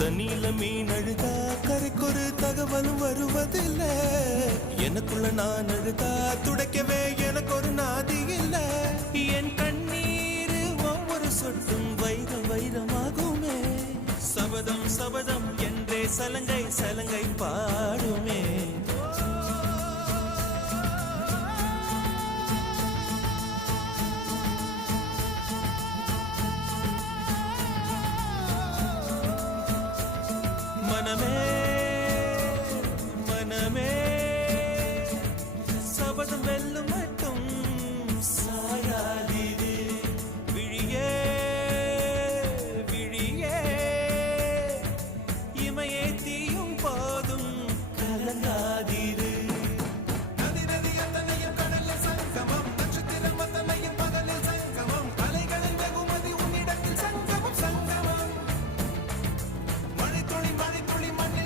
தண்ணியில மீன் அழுதா கரைக்கொரு தகவலும் வருவதில்லை. எனக்குள்ள நான் அழுதா துடைக்கவே எனக்கு ஒரு நாதி இல்லை. என் கண்ணீர் ஒவ்வொரு சொட்டும் வைரம் வைரமாகுமே. சபதம் சபதம் என்றே சலங்கை சலங்கை பாடுமே. மனமே